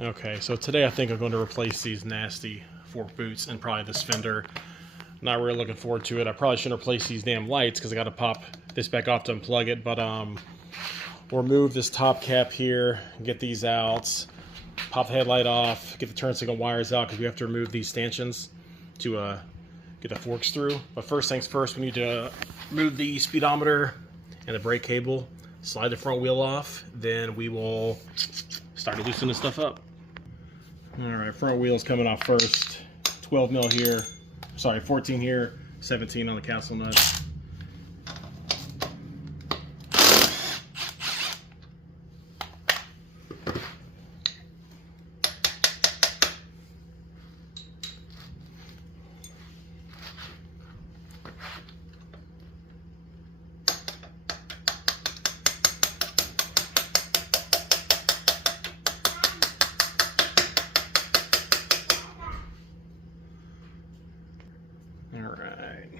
Okay, so today I think I'm going to replace these nasty fork boots and probably this fender. Not really looking forward to it. I probably shouldn't replace these damn lights because I got to pop this back off to unplug it. But we'll remove this top cap here, get these out, pop the headlight off, get the turn signal wires out because we have to remove these stanchions to get the forks through. But first things first, we need to remove the speedometer and the brake cable, slide the front wheel off, then we will start loosening this stuff up. Alright, front wheel is coming off first. 12 mil here, sorry, 14 here, 17 on the castle nut. All right.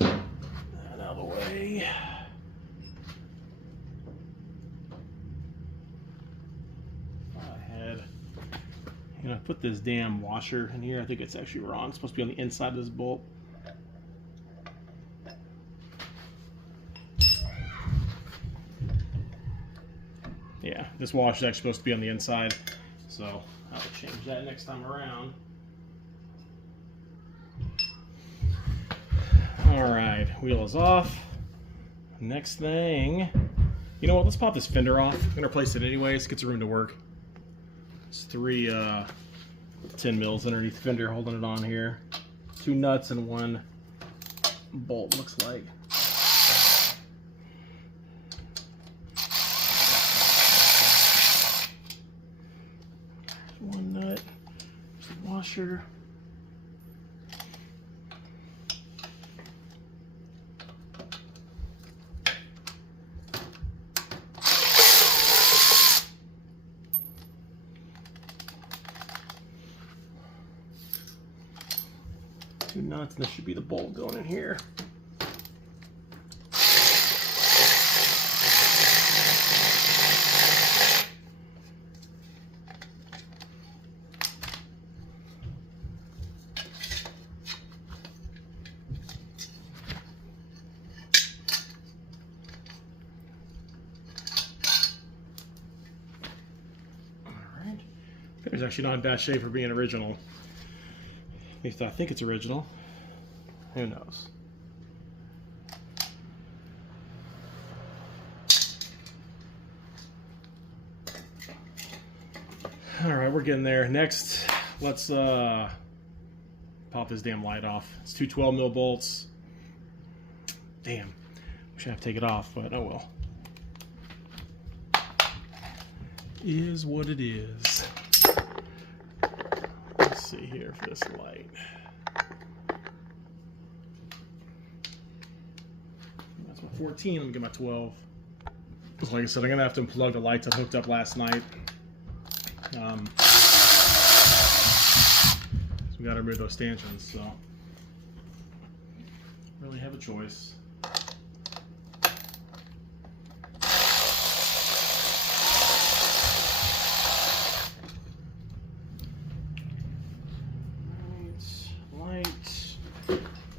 That out of the way. I put this damn washer in here. I think it's actually wrong. It's supposed to be on the inside of this bolt. Yeah, this washer is actually supposed to be on the inside. So I'll change that next time around. Alright, wheel is off. Next thing, you know what, let's pop this fender off. I'm gonna replace it anyways, get some room to work. It's 3 10 mils underneath the fender holding it on here. 2 nuts and 1 bolt, looks like. There's 1 nut, there's the washer. Two nuts, and this should be the bolt going in here. All right, it's actually not in bad shape for being original. At least I think it's original. Who knows? All right, we're getting there. Next, let's pop this damn light off. It's 2 12 mil bolts. Damn, wish I have to take it off, but oh well. Is what it is. Let's see here for this light. That's my 14. Let me get my 12. So like I said, I'm gonna have to unplug the lights I hooked up last night. So we gotta remove those stanchions. So really have a choice.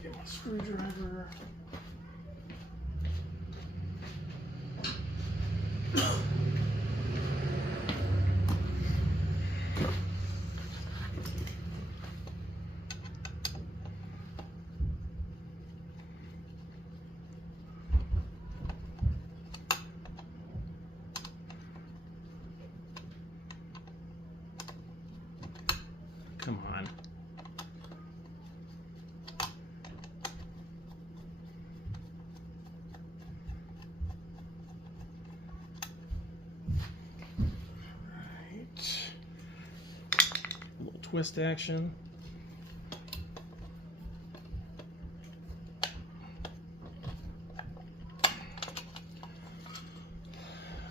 Get my screwdriver. Come on. Twist action.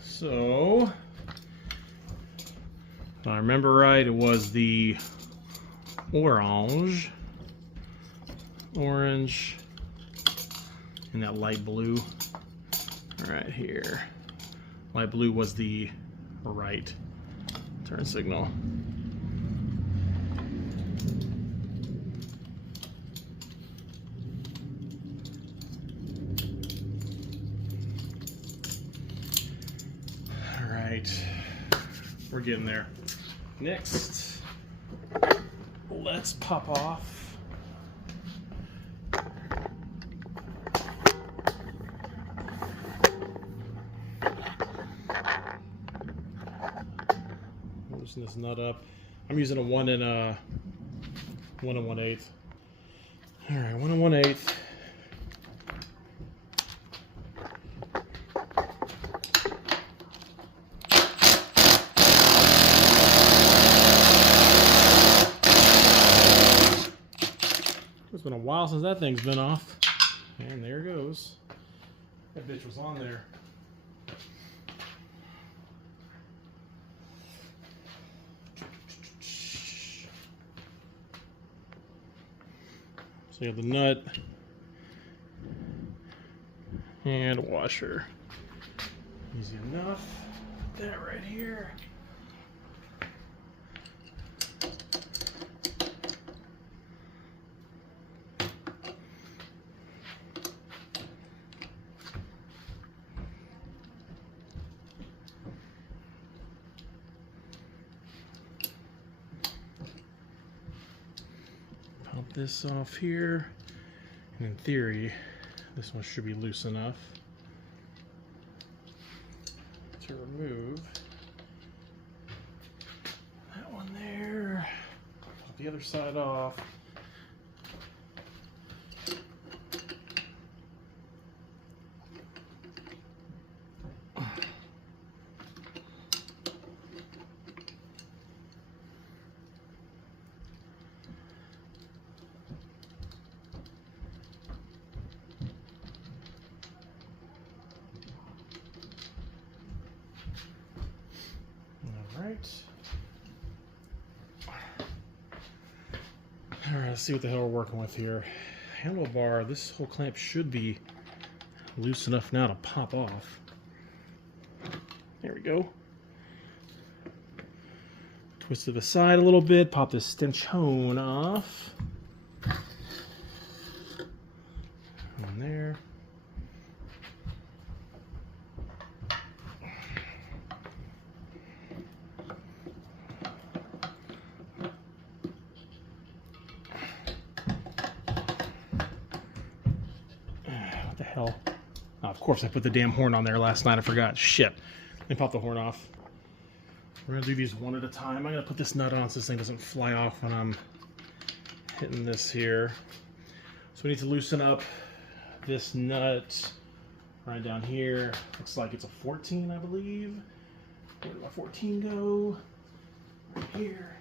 So If I remember right, it was the orange, and that light blue right here. Light blue was the right turn signal. All right, we're getting there. Next, let's pop off loosen this nut up. I'm using a 1 1/8. All right, 1 1/8. It's been a while since that thing's been off. And there it goes. That bitch was on there. So you have the nut and a washer. Easy enough. Put that right here. Pop this off here, and in theory, this one should be loose enough to remove that one there. Pop the other side off. Alright, let's see what the hell we're working with here. Handlebar, this whole clamp should be loose enough now to pop off. There we go. Twist to the side a little bit, pop this stanchion off. And there. What the hell? Oh, of course I put the damn horn on there last night. I forgot. Shit. Let me pop the horn off. We're going to do these one at a time. I'm going to put this nut on so this thing doesn't fly off when I'm hitting this here. So we need to loosen up this nut right down here. Looks like it's a 14, I believe. Where did my 14 go? Right here.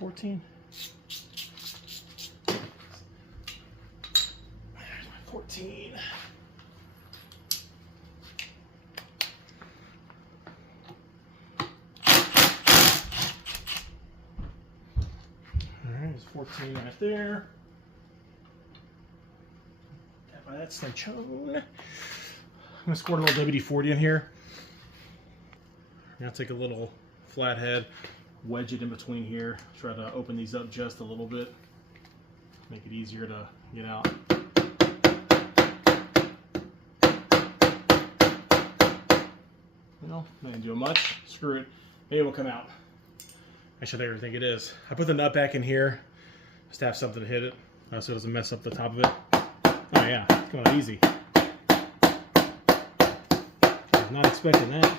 14. There's my 14. There's 14 right there. Got by that stanchion. I'm going to squirt a little WD-40 in here. I'm going to take a little flathead, wedge it in between here, try to open these up just a little bit, make it easier to get out. Well, not going to do much. Screw it. Maybe it will come out. Actually, I don't think it is. I put the nut back in here just to have something to hit it so it doesn't mess up the top of it. Oh yeah, it's going out easy. I was not expecting that.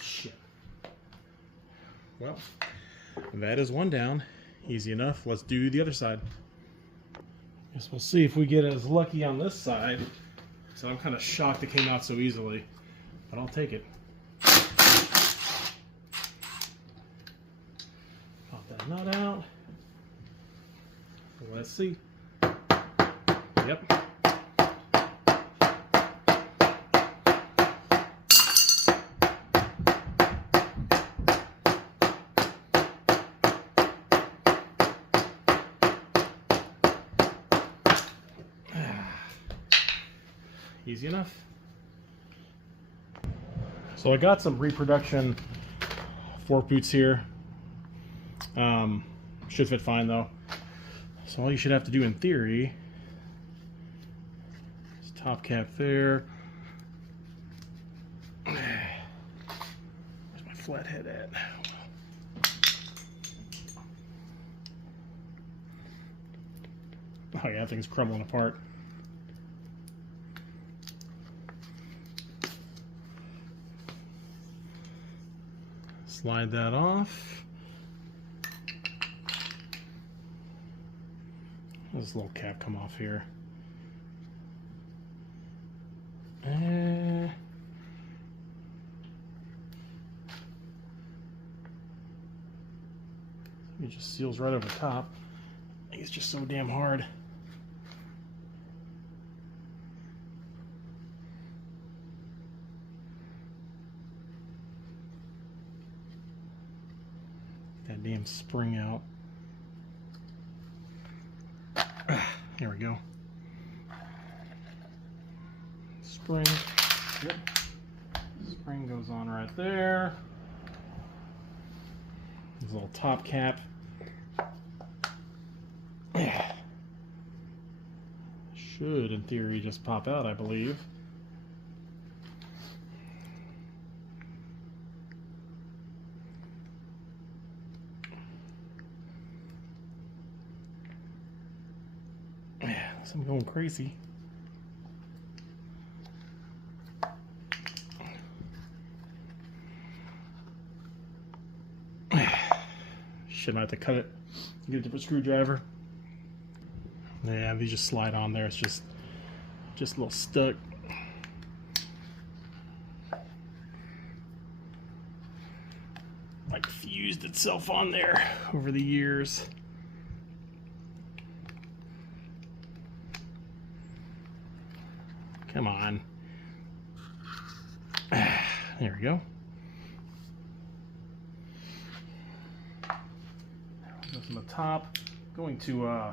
Shit. Well, that is one down. Easy enough. Let's do the other side. Guess we'll see if we get as lucky on this side. So I'm kind of shocked it came out so easily. But I'll take it. Pop that nut out. Let's see. Yep. Easy enough. So I got some reproduction fork boots here. Should fit fine though. So all you should have to do in theory is top cap there. Where's my flat head at? Oh yeah, that thing's crumbling apart. Slide that off. This little cap come off here. It just seals right over the top. I think it's just so damn hard. That damn spring out. There we go. Spring. Yep. Spring goes on right there. This little top cap. Should, in theory, just pop out, I believe. I'm going crazy. Shit, I have to cut it. Get a different screwdriver. Yeah, these just slide on there. It's just a little stuck. Like fused itself on there over the years. Come on. There we go. Go from the top. Going to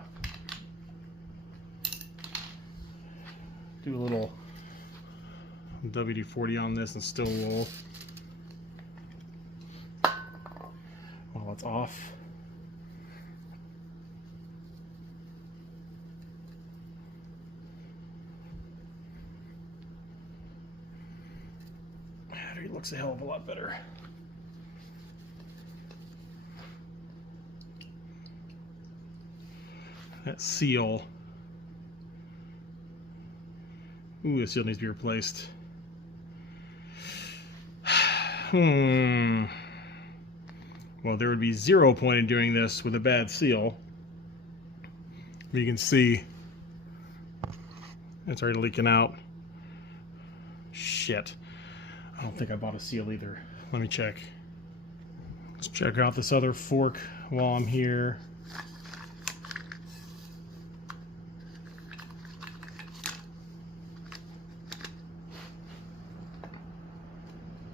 do a little WD-40 on this and still roll while it's off. It looks a hell of a lot better. That seal. Ooh, the seal needs to be replaced. Well, there would be 0 point in doing this with a bad seal. You can see it's already leaking out. Shit. I don't think I bought a seal either. Let me check. Let's check out this other fork while I'm here.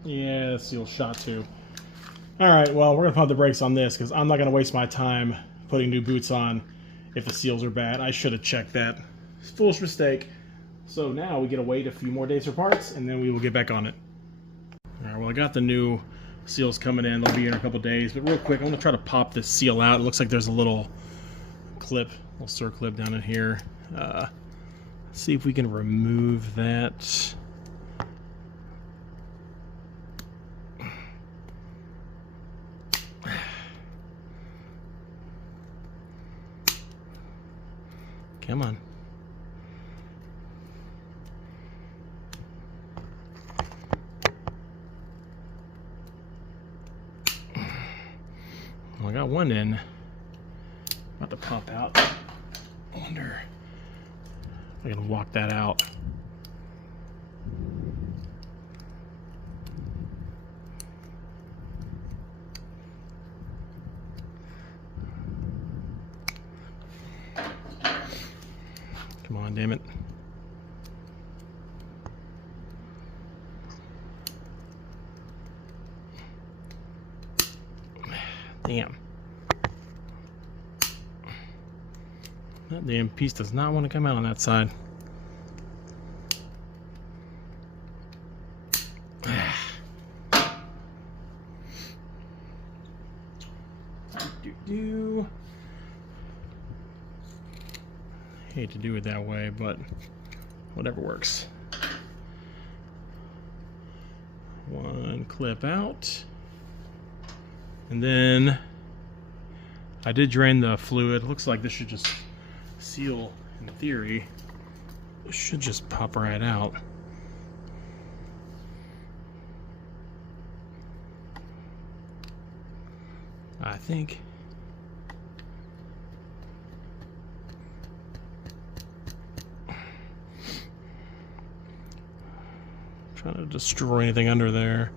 Yeah, the seal shot too. Alright, well, we're going to pump the brakes on this because I'm not going to waste my time putting new boots on if the seals are bad. I should have checked that. It's a foolish mistake. So now we get to wait a few more days for parts and then we will get back on it. Alright, well, I got the new seals coming in. They'll be in a couple days. But real quick, I'm going to try to pop this seal out. It looks like there's a little clip, little circlip down in here. Let's see if we can remove that. Come on. Well, I got one in. About to pop out. I wonder if I can walk that out. Come on, damn it. Damn. That damn piece does not want to come out on that side. do it that way, but whatever works. One clip out. And then I did drain the fluid. Looks like this should just seal in theory. It should just pop right out. I think. Trying to destroy anything under there.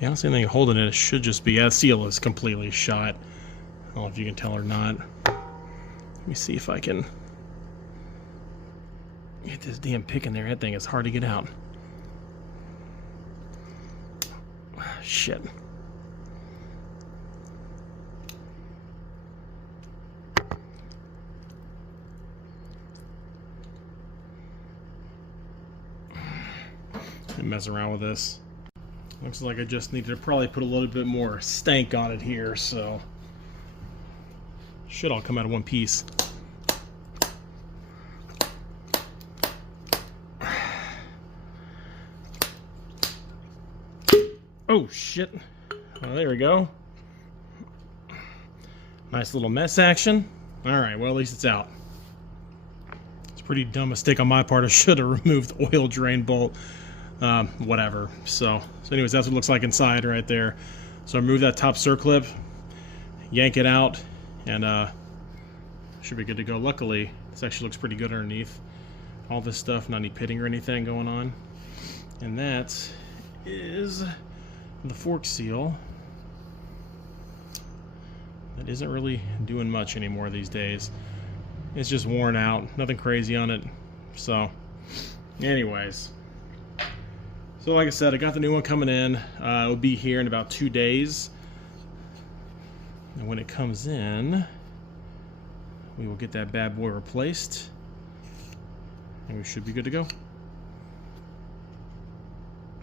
Yeah, I don't see anything holding it. It should just be. That seal is completely shot. I don't know if you can tell or not. Let me see if I can get this damn pick in there. That thing is hard to get out. Shit. Mess around with this. Looks like I just need to probably put a little bit more stank on it here, so should all come out of one piece. Oh shit. Well, there we go. Nice little mess action. Alright, well at least it's out. It's a pretty dumb mistake on my part. I should have removed the oil drain bolt. Whatever. So anyways, that's what it looks like inside right there. So I remove that top circlip, yank it out, and should be good to go. Luckily, this actually looks pretty good underneath. All this stuff, not any pitting or anything going on. And that is the fork seal. That isn't really doing much anymore these days. It's just worn out. Nothing crazy on it. So, anyways. So like I said, I got the new one coming in. It'll be here in about 2 days. And when it comes in, we will get that bad boy replaced. And we should be good to go.